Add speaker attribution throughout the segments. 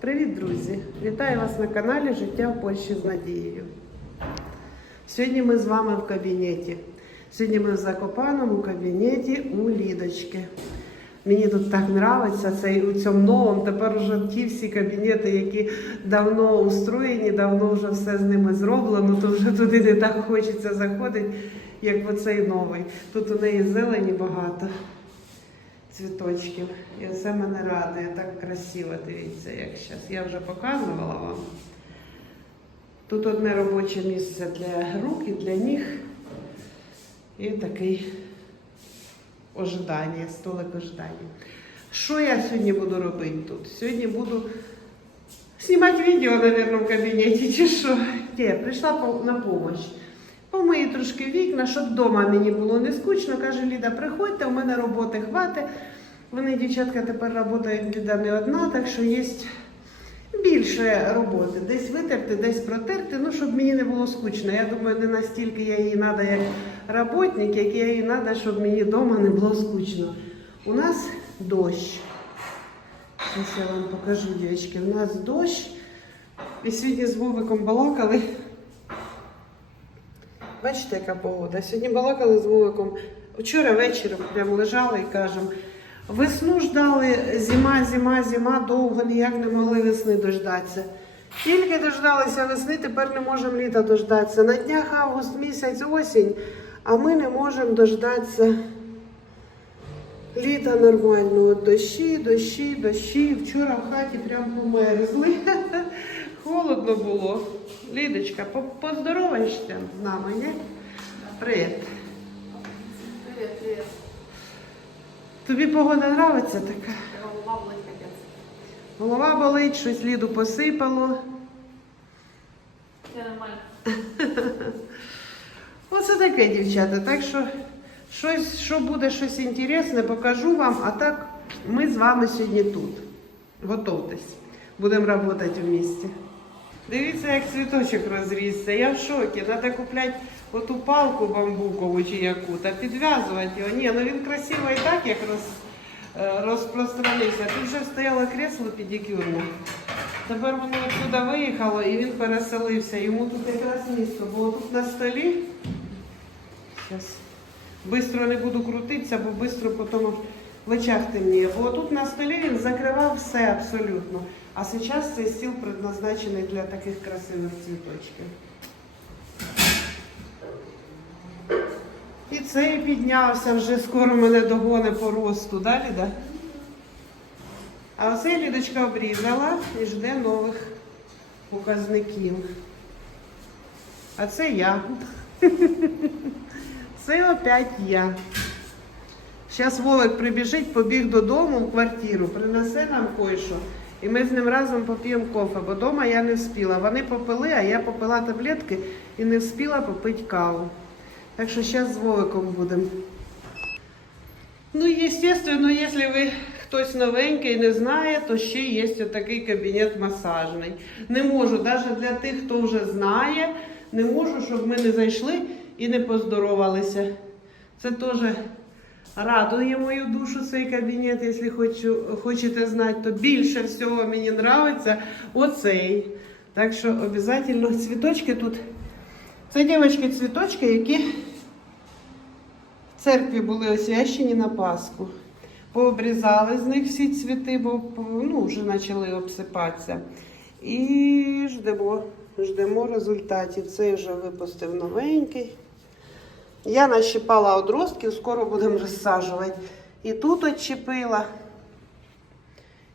Speaker 1: Привіт, друзі! Вітаю вас на каналі Життя в Польщі з Надією. Сьогодні ми з вами в кабінеті. Сьогодні ми в Закопаному кабінеті у Лідочки. Мені тут так подобається цей у цьому новому. Тепер вже ті всі кабінети, які давно устроєні, давно вже все з ними зроблено, то вже туди не так хочеться заходити, як в оцей новий. Тут у неї зелені багато цвіточків. І це мене радує. Так красиво, дивіться, як зараз. Я вже показувала вам. Тут одне робоче місце для рук і для ніг. І такий ожидання, столик ожидання. Що я сьогодні буду робити тут? Сьогодні буду знімати відео, мабуть, в кабінеті, чи що. Ні, прийшла на допомогу. Помию трошки вікна, щоб вдома мені було не скучно. Каже Ліда, приходьте, у мене роботи хватить. Вони, дівчатка, тепер працюють Ліда не одна, так що є більше роботи. Десь витерти, десь протерти, ну, щоб мені не було скучно. Я думаю, не настільки я їй треба як роботник, як я їй треба, щоб мені вдома не було скучно. У нас дощ. Зараз я вам покажу, дівчатки. У нас дощ. І сьогодні з Вовиком балакали. Бачите, яка погода? Сьогодні балакали з Вовиком. Вчора вечором прямо лежали і кажемо, весну ждали, зима, зима, зима, довго ніяк не могли весни дождатися. Тільки дождалися весни, тепер не можемо літа дождатися. На днях август місяць, осінь, а ми не можемо дождатися літа нормального. Дощі, дощі, дощі. Вчора в хаті прям померзли. Холодно було. Лідочка, по- поздороваєшся з нами, ні? Привіт.
Speaker 2: Привет, привет.
Speaker 1: Тобі погода нравиться така?
Speaker 2: Голова болить капец.
Speaker 1: Голова болить, щось ліду посипало.
Speaker 2: Все нормально.
Speaker 1: Оце таке, дівчата. Так що щось, що буде щось інтересне, покажу вам. А так ми з вами сьогодні тут. Готовтесь. Будемо працювати в місті. Дивіться, як цвіточок розрісся. Я в шокі. Треба купляти оту палку бамбукову чи яку та підв'язувати його. Ні, ну він красиво і так, як роз, е, розпространився. Тут вже стояло кресло педикюрне. Тепер воно оттуда виїхало і він переселився. Йому тут якраз місце, бо тут на столі. Зараз. Бистро не буду крутитися, бо бистро потім в очах темніє. Бо тут на столі він закривав все абсолютно. А зараз цей стіл предназначений для таких красивих цвіточків. І цей піднявся вже скоро мене догони по росту. Далі, да? А оцей Лідочка обрізала і жде нових показників. А це я. Це опять я. Зараз Вовик прибіжить, побіг додому в квартиру, принесе нам кое-що. І ми з ним разом поп'ємо кофе, бо вдома я не вспіла. Вони попили, а я попила таблетки і не вспіла попити каву. Так що зараз з Вовиком будемо. Ну, естественно, якщо ви хтось новенький не знає, то ще є такий кабінет масажний. Не можу, навіть для тих, хто вже знає, не можу, щоб ми не зайшли і не поздоровалися. Це теж радує мою душу цей кабінет, якщо хочу, хочете знати, то більше всього мені подобається оцей. Так що обов'язково цвіточки тут. Це дівчатки цвіточки, які в церкві були освящені на Пасху. Пообрізали з них всі цвіти, бо ну, вже почали обсипатися. І ждемо, ждемо результатів. Цей вже випустив новенький. Я нащипала одростків, скоро будемо розсаджувати. І тут отчепила.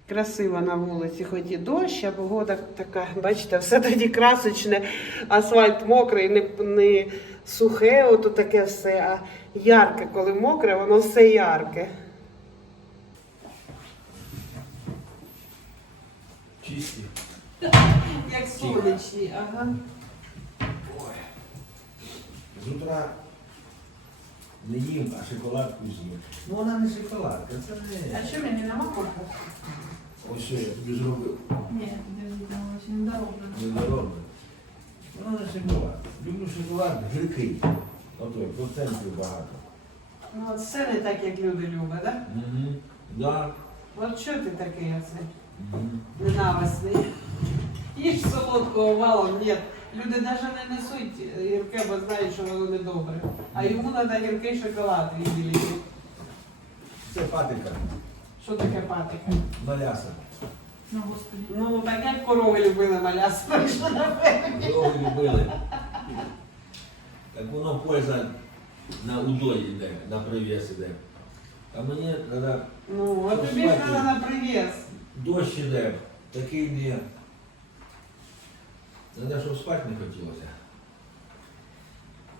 Speaker 1: Красиво на вулиці, хоч і дощ, а погода така, бачите, все тоді красочне, асфальт мокрий, не, не сухе, ото таке все, а ярке, коли мокре, воно все ярке.
Speaker 3: Чисті.
Speaker 1: Як сонячні, ага.
Speaker 3: З утра не їм, а шоколадку з'їм. Ну вона не шоколадка, це не.
Speaker 2: А что мне не намокла?
Speaker 3: Ось що я тобі зробив.
Speaker 2: Нет, это очень здорово.
Speaker 3: Недоробно. Вона не шоколад. Люблю шоколад гіркий. Отой, процентів багато.
Speaker 1: Ну, от все не так, як люди люблять, так? Да?
Speaker 3: Угу. Да.
Speaker 1: От що ти такий оце?
Speaker 3: Мгм.
Speaker 1: ненависний. Їж солодкого валом, ні. Люди навіть не несуть гірке, бо знають, що воно не добре. А йому треба гіркий шоколад відділити.
Speaker 3: Це патика.
Speaker 1: Що таке патика?
Speaker 3: Маляса.
Speaker 2: Ну, господи.
Speaker 1: Ну, так як корови любили маляс, прийшли на фермі.
Speaker 3: Його любили. Так воно польза на удой йде, на прив'яз іде. А мені треба
Speaker 1: Ну, от тобі ж треба на привіз.
Speaker 3: дощ іде, такий не. Треба, щоб спати не хотілося.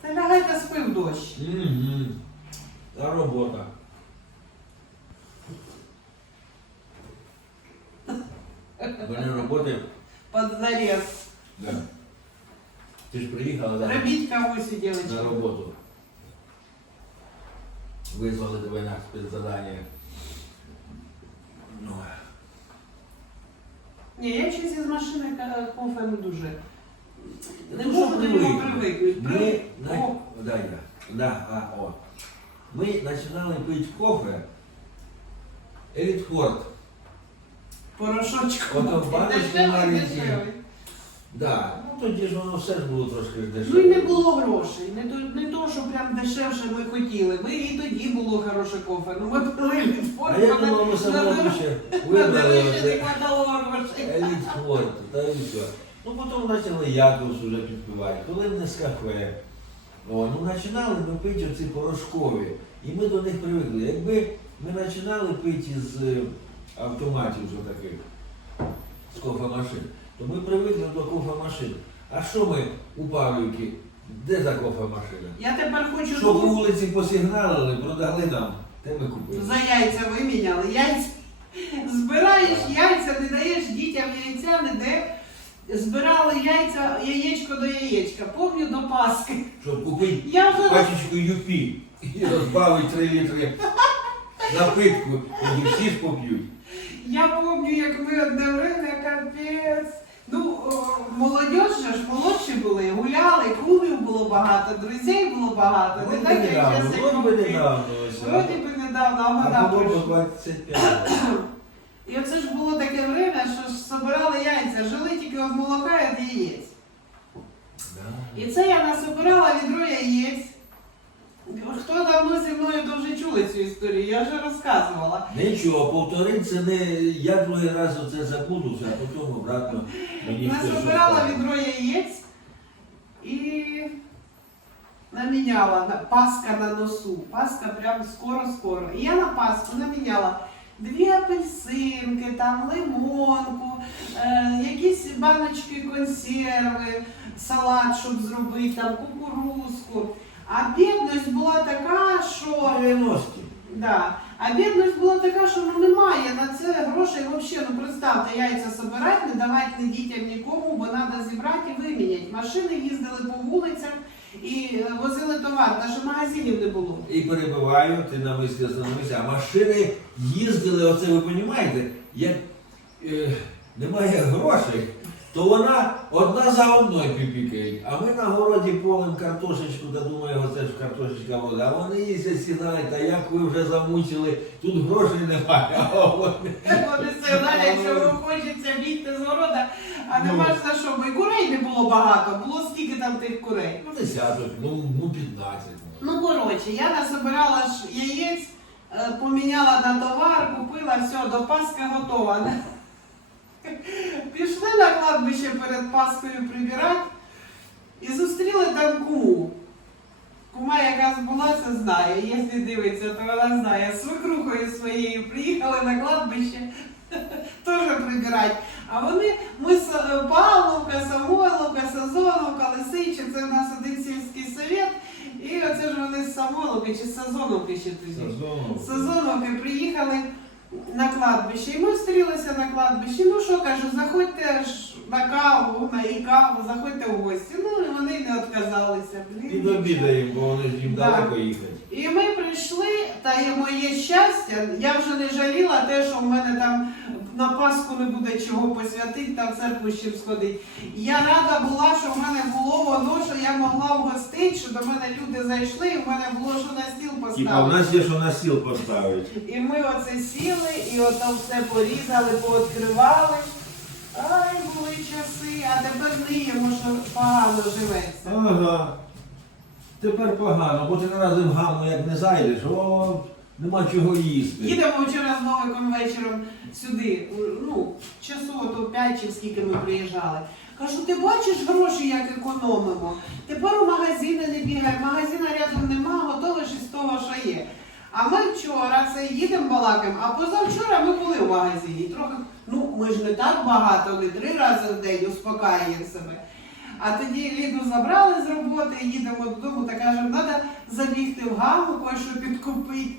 Speaker 1: Та лягай та спи в дощ.
Speaker 3: Угу. А робота. У мене роботи.
Speaker 1: Під зарез.
Speaker 3: Да. Ти ж приїхала да,
Speaker 1: Робіть кавусю,
Speaker 3: на
Speaker 1: дівчатки.
Speaker 3: роботу. Визвали тебе на спецзадання.
Speaker 1: Ні, я щось із машини ка- кофе не дуже. Не можу до нього привикнути.
Speaker 3: Ми, на...
Speaker 1: О,
Speaker 3: да, я. Да, а, о. Ми починали пити кофе Елітфорд.
Speaker 1: Порошочку.
Speaker 3: Ото баночки маленькі. Да. Тоді ж воно все ж було трошки дешевше.
Speaker 1: Ну і не було грошей. Не то, не то, що прям дешевше ми хотіли. Ми і тоді було хороше кофе. Ну ми пили
Speaker 3: А я думав, ми самому ще
Speaker 1: На
Speaker 3: вибрали
Speaker 1: дорожче не
Speaker 3: оце
Speaker 1: хватало грошей.
Speaker 3: Елітфорд, та і все. Ну потім почали Якобс уже підпивати, коли не з кафе. О, ну починали ми пити оці порошкові. І ми до них привикли. Якби ми починали пити з е, автоматів вже таких, з кофемашин, то ми привикли до кофемашин. А що ми у Павлівки? Де за кофемашина?
Speaker 1: Я тепер хочу
Speaker 3: Що по вулиці посигналили, продали нам, де ми купили.
Speaker 1: за яйця виміняли. Яйця. Збираєш яйця, не даєш дітям яйця, не де. Збирали яйця яєчко до яєчка. Помню до Пасхи.
Speaker 3: Щоб купити
Speaker 1: Я вже
Speaker 3: пачечку юпі і розбавить 3 літри напитку, тоді всі ж поп'ють.
Speaker 1: Я помню, як ми одне время капець. Ну, молодь же ж молодші були, гуляли, клубів було багато, друзів було багато. Не так, як зараз, як
Speaker 3: вроді би недавно. а-
Speaker 1: вона прийшла.
Speaker 3: 25.
Speaker 1: І оце ж було таке время, що ж собирали яйця, жили тільки від молока і від яєць. І це я насобирала відро яєць. Хто давно зі мною вже чули цю історію, я вже розказувала.
Speaker 3: Нічого, повторити це не я другий раз оце забудуся, а потім обратно мені хтось
Speaker 1: Насобирала відро яєць і наміняла на- Паска на носу. Паска прям скоро-скоро. І я на Пасху наміняла дві апельсинки, там лимонку, е, якісь баночки консерви, салат, щоб зробити, там кукурузку. А бідність була така, що
Speaker 3: 90.
Speaker 1: Да. А бідність була така, що ну немає на це грошей взагалі. Ну представте, яйця собирати, не давати ні дітям нікому, бо треба зібрати і виміняти. Машини їздили по вулицях і е, возили товар, навіть магазинів не було.
Speaker 3: І перебиваю, ти на мислі остановився, а машини їздили, оце ви розумієте, як е, немає грошей, то вона одна за одною піпікає. А ми на городі полем картошечку, та думаю, оце ж картошечка вода. А вони їздять сідають, та як ви вже замучили, тут грошей немає. А вони
Speaker 1: Вони сигналять, вам хочеться бігти з города, а
Speaker 3: Ну.
Speaker 1: нема ж за що, бо курей не було багато, було скільки там тих курей.
Speaker 3: ну десяток, ну, ну 15.
Speaker 1: Ну, коротше, я насобирала ж яєць, е, поміняла на товар, купила, все, до Пасхи готова. Пішли на кладбище перед Пасхою прибирати і зустріли там куму. Кума, яка була, це знає. Якщо дивиться, то вона знає. З свекрухою своєю приїхали на кладбище теж прибирати. А вони, ми е, Павловка, Самойловка, Сазоновка, Лисичі, це в нас один сільський совет. І оце ж вони з Самойловки чи Сазоновки ще тоді. Сазоновки приїхали на кладбище. І ми зустрілися на кладбищі. Ну що кажу, заходьте ж на каву, на і каву, заходьте в гості. Ну і вони не відказалися. до
Speaker 3: Під їм, бо вони ж їм
Speaker 1: Да.
Speaker 3: далеко поїхати.
Speaker 1: і ми прийшли, та є моє щастя, я вже не жаліла те, що в мене там на Пасху не буде чого посвятити та в церкву ще сходити. Я рада була, що в мене було воно, що я могла вгостити, що до мене люди зайшли, і в мене було що на стіл
Speaker 3: Типа, в нас є що на стіл поставити.
Speaker 1: І ми оце сіли, і ото все порізали, пооткривали. Ай, були часи, а тепер ниємо, що погано живеться.
Speaker 3: Ага. Тепер погано, бо ти на разом гамну як не зайдеш, о, нема чого їсти.
Speaker 1: Їдемо вчора з Новиком вечором сюди, ну, часу ото 5 чи скільки ми приїжджали. Кажу, ти бачиш гроші, як економимо? Тепер у магазини не бігаємо, магазина рядом нема, готовиш із того, що є. А ми вчора це їдемо балакаємо, а позавчора ми були в магазині. Трохи, ну ми ж не так багато, не три рази в день успокаюємо себе. А тоді Ліду забрали з роботи, їдемо додому та кажемо, треба забігти в гаму, кое-що підкупити.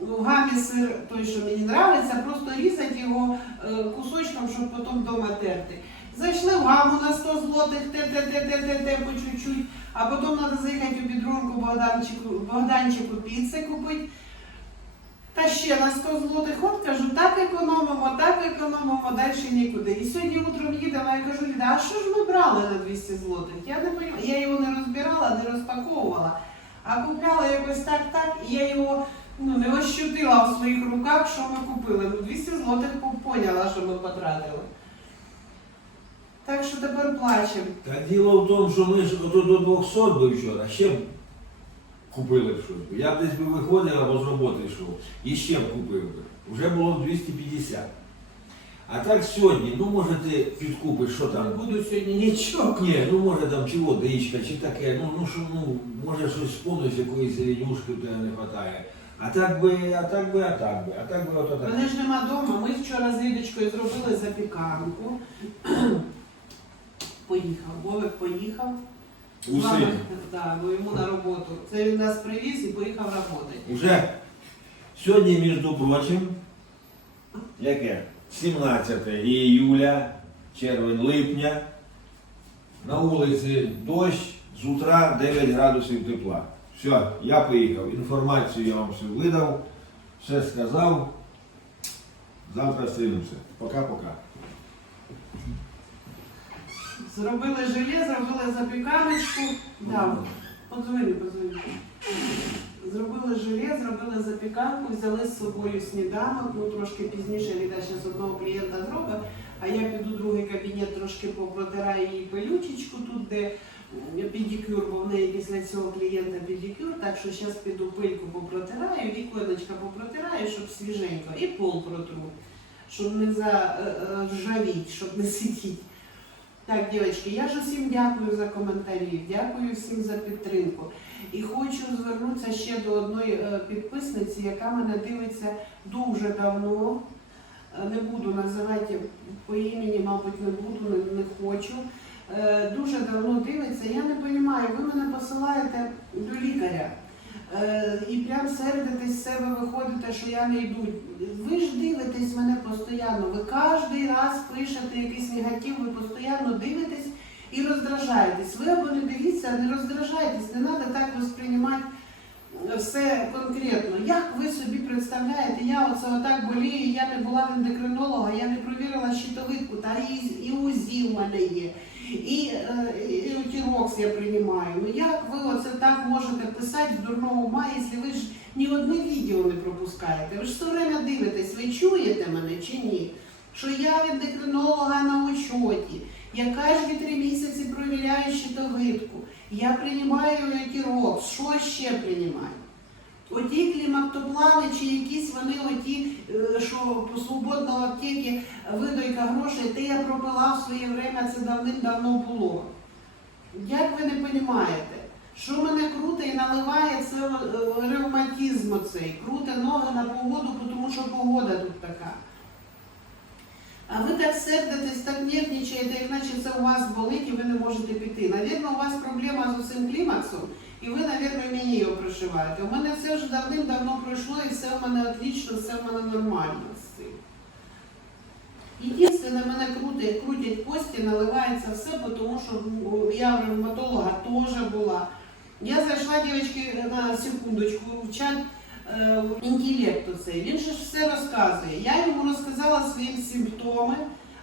Speaker 1: В гамі сир той, що мені подобається, просто різати його е, кусочком, щоб потім вдома терти. Зайшли в гаму на 100 злотих, те-те-те-те-те по чуть-чуть, а потім треба заїхати у підрунку Богданчику, Богданчику піци купити. Та ще на 100 злотих от кажу, так економимо, так економимо, далі нікуди. І сьогодні утром їдемо, я кажу, а що ж ми брали на 200 злотих? Я не розумію, я його не розбирала, не розпаковувала, а купляла якось так, так, і я його ну, не ощутила в своїх руках, що ми купили. Ну, 200 злотих поняла, що ми потратили. Так що тепер плачемо.
Speaker 3: Та діло в тому, що ми ж ото до 200 би вчора, ще б купили б щось. Я б десь би виходив або з роботи йшов, і ще б купив би. Вже було б 250. А так сьогодні, ну може ти підкупиш, що там.
Speaker 1: Не буду сьогодні нічого.
Speaker 3: Ні, ну може там чи водичка, чи таке, ну, ну що, ну, може щось спомниш, якоїсь рідюшки в тебе не вистачає. А так би, а так би, а так би, а так би, ото так.
Speaker 1: Мене ж нема вдома. Ми вчора з Лідочкою зробили запіканку. Поїхав. Вовик поїхав. З вами, да, бо йому на роботу. Це він нас привіз і поїхав працювати.
Speaker 3: Уже сьогодні, між прочим, яке? 17 іюля, червень, липня. На вулиці дощ, з утра 9 градусів тепла. Все, я поїхав. Інформацію я вам все видав, все сказав. Завтра стрінемося. Пока-пока.
Speaker 1: Зробили желе, зробили запіканочку. Да, подзвони, подзвони. Зробили желе, зробили запіканку, взяли з собою сніданок, ну трошки пізніше ще з одного клієнта зробить, а я піду в другий кабінет, трошки попротираю її пилючечку тут, де педикюр, бо в неї після цього клієнта педикюр, так що зараз піду пильку попротираю, віконечка попротираю, щоб свіженько, і пол протру, щоб не заржавіть, щоб не сидіти. Так, дівчатки, я ж усім дякую за коментарі, дякую всім за підтримку. І хочу звернутися ще до одної е, підписниці, яка мене дивиться дуже давно. Е, Не буду називати по імені, мабуть, не буду, не, не хочу. Е, Дуже давно дивиться. Я не розумію, ви мене посилаєте до лікаря. Е, І прям сердитесь з себе, виходите, що я не йду. Ви ж дивитесь мене постійно. Ви кожен раз пишете якийсь негатив, ви постійно дивитесь і роздражаєтесь. Ви або не дивіться, не роздражайтесь, не треба так восприймати все конкретно. Як ви собі представляєте, я оце отак болію, я не була в ендокринолога, я не провірила щитовидку, та і, і УЗІ в мене є, і, е, і утірокс я приймаю. Ну як ви оце так можете писати в дурному маї, якщо ви ж ні одне відео не пропускаєте? Ви ж все время дивитесь, ви чуєте мене чи ні? Що я в ендокринолога на учоті, я кожні три місяці провіряю щитовидку, я приймаю утірокс, що ще приймаю? Оті клімактоплани чи якісь вони оті, що по свободного аптеки видойка грошей, те я пропила в своє время, це давним-давно було. Як ви не розумієте? Що мене круте і наливає це е, ревматизм оцей, круте ноги на погоду, тому що погода тут така. А ви так сердитесь, так нервничаєте, наче це у вас болить і ви не можете піти. Навірно, у вас проблема з цим клімаксом, і ви, навірно, мені його проживаєте. У мене все вже давним-давно пройшло, і все в мене отлично, все в мене нормально з цим. Єдине, мене крутять, крутять кості, наливається все, тому що я у ревматолога теж була. Я зайшла, дівчатки, на секундочку в чат е, інтелекту цей. Він ж все розказує. Я йому розказала свої симптоми,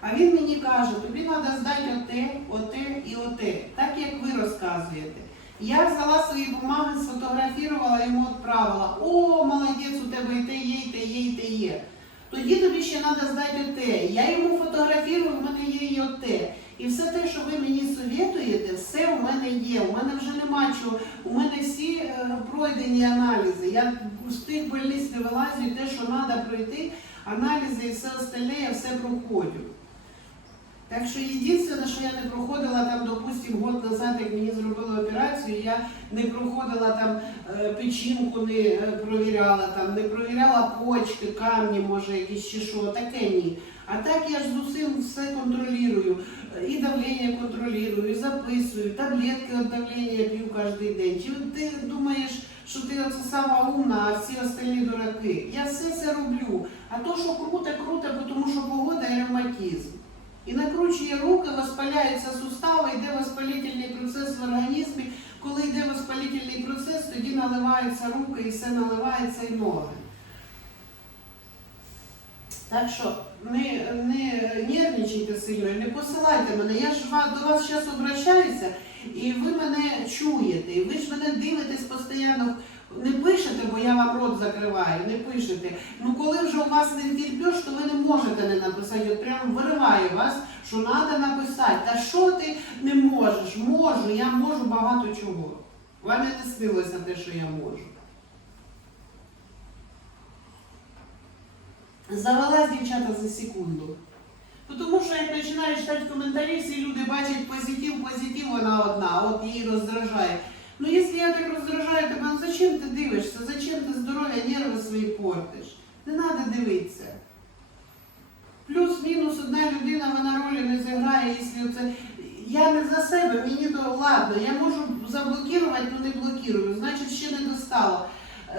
Speaker 1: а він мені каже, тобі треба здати оте, оте і оте, так як ви розказуєте. Я взяла свої бумаги, сфотографувала, йому відправила. О, молодець, у тебе і те є, і те є, і те є. Тоді тобі ще треба здати оте. Я йому фотографірую, в мене є і оте. І все те, що ви мені совєтуєте, все у мене є. У мене вже нема чого. У мене всі е, пройдені аналізи. Я з тих больниць не вилазю, те, що треба пройти, аналізи і все остальне, я все проходжу. Так що єдине, що я не проходила там, допустим, год назад, як мені зробили операцію, я не проходила там е, печінку, не е, провіряла, там, не провіряла почки, камні, може, якісь чи що, таке ні. А так я ж з усім все контролюю. І давлення контролюю, і записую, таблетки від давлення п'ю кожен день. Чи ти думаєш, що ти оце сама умна, а всі остальні дураки? Я все це роблю. А то, що круто, круто, тому що погода і ревматизм. І накручує руки, воспаляються сустави, йде воспалительний процес в організмі. Коли йде воспалительний процес, тоді наливаються руки і все наливається і ноги. Так що не, не нервничайте сильно, не посилайте мене. Я ж до вас зараз обращаюся, і ви мене чуєте, і ви ж мене дивитесь постійно. Не пишете, бо я вам рот закриваю, не пишете. Ну коли вже у вас не втерпеш, то ви не можете не написати. От прямо вириває вас, що треба написати. Та що ти не можеш? Можу, я можу багато чого. Вам не снилося те, що я можу. Завелась дівчата за секунду. Тому що як починаєш читати коментарі, всі люди бачать позитив, позитив, вона одна, от її роздражає. Ну якщо я так роздражаю тебе, ну зачем ти дивишся? Зачем ти здоров'я, нерви свої портиш? Не треба дивитися. Плюс-мінус одна людина вона ролі не зіграє, якщо це. Я не за себе, мені то ладно, я можу заблокувати, але не блокую. Значить, ще не достало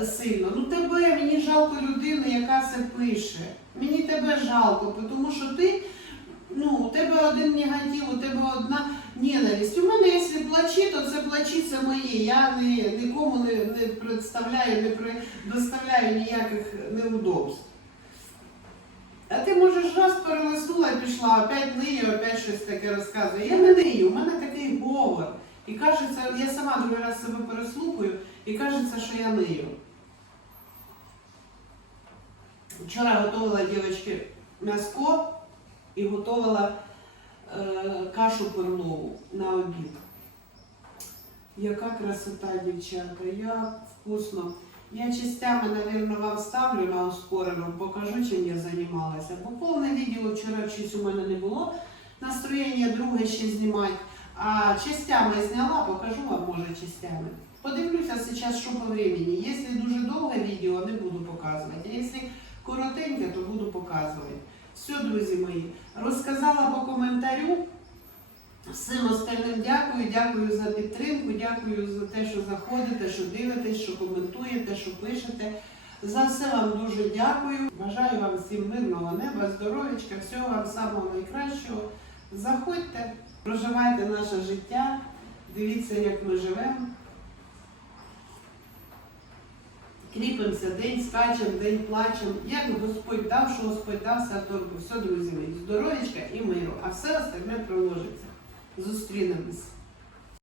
Speaker 1: сильно. Ну тебе мені жалко людини, яка це пише. Мені тебе жалко, тому що ти, ну, у тебе один негатив, у тебе одна ненависть. У мене, якщо плачі, то це плачі, це моє. Я не, нікому не, не представляю, не предоставляю ніяких неудобств. А ти можеш раз перелиснула і пішла, опять ниє, опять щось таке розказує. Я не нию, у мене такий говор. І кажеться, я сама другий раз себе переслухаю, і кажеться, що я нию. Вчора готувала дівчатки м'яско і готувала е, кашу перлову на обід. Яка красота, дівчата, як вкусно. Я частями, наверное, вам ставлю на ускорену, покажу, чим я займалася. Бо повне відео вчора щось у мене не було. Настроєння друге ще знімати. А частями зняла, покажу вам, може, частями. Подивлюся зараз, що по времени. Якщо дуже довге відео, не буду показувати. А якщо коротеньке, то буду показувати. Все, друзі мої, розказала по коментарю. Всім остальним дякую, дякую за підтримку, дякую за те, що заходите, що дивитесь, що коментуєте, що пишете. За все вам дуже дякую. Бажаю вам всім мирного неба, здоров'ячка, всього вам самого найкращого. Заходьте, проживайте наше життя, дивіться, як ми живемо. Кріпимося, день скачемо, день плачемо. Як Господь дав, що Господь дав, все. Все, друзі мої, здоров'ячка і миру, а все остальне проложиться. Зустрінемось.